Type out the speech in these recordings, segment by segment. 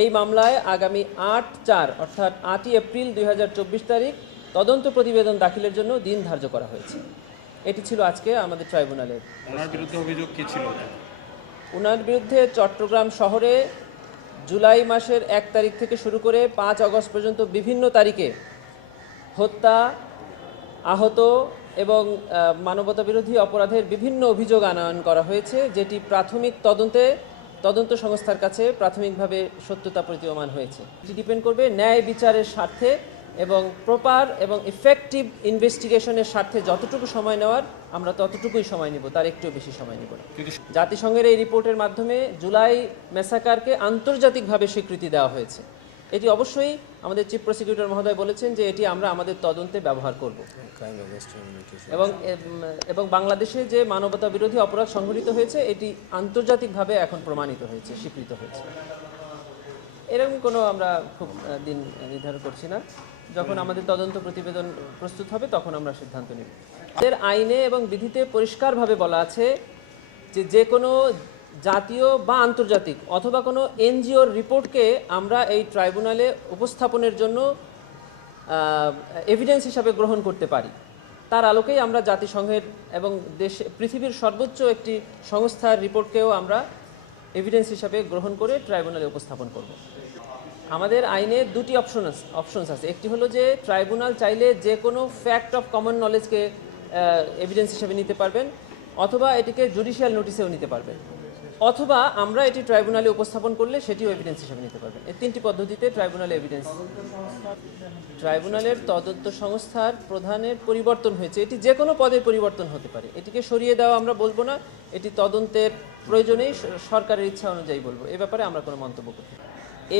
এই মামলায় আগামী আট চার অর্থাৎ আটই এপ্রিল দুই হাজার চব্বিশ তারিখ তদন্ত প্রতিবেদন দাখিলের জন্য দিন ধার্য করা হয়েছে। এটি ছিল আজকে আমাদের ট্রাইব্যুনালের ওনার বিরুদ্ধে অভিযোগ কি ছিল? ওনার বিরুদ্ধে চট্টগ্রাম শহরে জুলাই মাসের এক তারিখ থেকে শুরু করে পাঁচ আগস্ট পর্যন্ত বিভিন্ন তারিখে হত্যা আহত এবং মানবতা বিরোধী অপরাধের বিভিন্ন অভিযোগ আনয়ন করা হয়েছে যেটি প্রাথমিক তদন্তে তদন্ত সংস্থার কাছে প্রাথমিকভাবে সত্যতা প্রতীয়মান হয়েছে। এটি ডিপেন্ড করবে ন্যায় বিচারের স্বার্থে এবং প্রপার এবং ইফেক্টিভ ইনভেস্টিগেশনের স্বার্থে যতটুকু সময় নেওয়ার আমরা ততটুকুই সময় নিব তার একটু বেশি সময় নিব না। জাতিসংঘের এই রিপোর্টের মাধ্যমে জুলাই মেসাকারকে আন্তর্জাতিকভাবে স্বীকৃতি দেওয়া হয়েছে। এটি অবশ্যই আমাদের চিফ প্রসিকিউটর মহোদয় বলেছেন যে এটি আমরা আমাদের তদন্তে ব্যবহার করব। এবং এবং বাংলাদেশে যে মানবতা বিরোধী অপরাধ সংঘটিত হয়েছে, এটি আন্তর্জাতিকভাবে এখন প্রমাণিত হয়েছে, স্বীকৃত হয়েছে। এরকম কোনো আমরা খুব দিন নির্ধারণ করছি না। যখন আমাদের তদন্ত প্রতিবেদন প্রস্তুত হবে, তখন আমরা সিদ্ধান্ত নেব। আমাদের আইনে এবং বিধিতে পরিষ্কারভাবে বলা আছে যে যে কোনো জাতীয় বা আন্তর্জাতিক অথবা কোনো এনজিওর রিপোর্টকে আমরা এই ট্রাইব্যুনালে উপস্থাপনের জন্য এভিডেন্স হিসাবে গ্রহণ করতে পারি। তার আলোকেই আমরা জাতিসংঘের এবং দেশ, পৃথিবীর সর্বোচ্চ একটি সংস্থার রিপোর্টকেও আমরা এভিডেন্স হিসাবে গ্রহণ করে ট্রাইব্যুনালে উপস্থাপন করব। আমাদের আইনে দুটি অপশন অপশনস আছে। একটি হলো যে, ট্রাইব্যুনাল চাইলে যে কোনো ফ্যাক্ট অফ কমন নলেজকে এভিডেন্স হিসাবে নিতে পারবেন, অথবা এটিকে জুডিশিয়াল নোটিশেও নিতে পারবেন। অথবা আমরা এটি ট্রাইব্যুনালে উপস্থাপন করলে সেটিও এভিডেন্স হিসেবে নিতে পারবেন। এই তিনটি পদ্ধতিতে ট্রাইব্যুনালে এভিডেন্স ট্রাইব্যুনালের তদন্ত সংস্থার প্রধানের পরিবর্তন হয়েছে। এটি যে কোনো পদের পরিবর্তন হতে পারে। এটিকে সরিয়ে দেওয়া আমরা বলব না। এটি তদন্তের প্রয়োজনেই সরকারের ইচ্ছা অনুযায়ী বলব। এ ব্যাপারে আমরা কোনো মন্তব্য করতে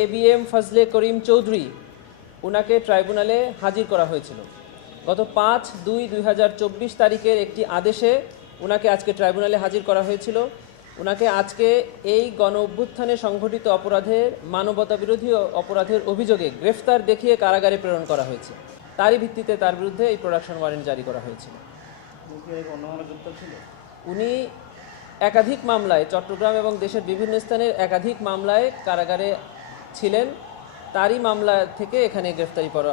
A B M Fazle Karim Chowdhury ওনাকে ট্রাইব্যুনালে হাজির করা হয়েছিল। গত পাঁচ দুই দুই তারিখের একটি আদেশে ওনাকে আজকে ট্রাইব্যুনালে হাজির করা হয়েছিল। ওনাকে আজকে এই গণ অভ্যুত্থানে সংঘটিত অপরাধের মানবতা বিরোধী অপরাধের অভিযোগে গ্রেফতার দেখিয়ে কারাগারে প্রেরণ করা হয়েছে। তারই ভিত্তিতে তার বিরুদ্ধে এই প্রোডাকশন ওয়ারেন্ট জারি করা হয়েছিল। উনি একাধিক মামলায়, চট্টগ্রাম এবং দেশের বিভিন্ন স্থানের একাধিক মামলায় কারাগারে ছিলেন। তারই মামলা থেকে এখানে গ্রেফতারি করা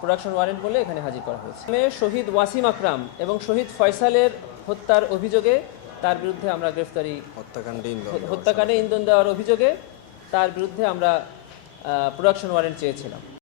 প্রোডাকশন ওয়ারেন্ট বলে এখানে হাজির করা হয়েছে। শহীদ ওয়াসিম আকরাম এবং শহীদ ফয়সালের হত্যার অভিযোগে তার বিরুদ্ধে আমরা গ্রেফতারি হত্যাকাণ্ডে ইন্ধন হত্যাকাণ্ডে ইন্ধন দেওয়ার অভিযোগে তার বিরুদ্ধে আমরা প্রোডাকশন ওয়ারেন্ট চেয়েছিলাম।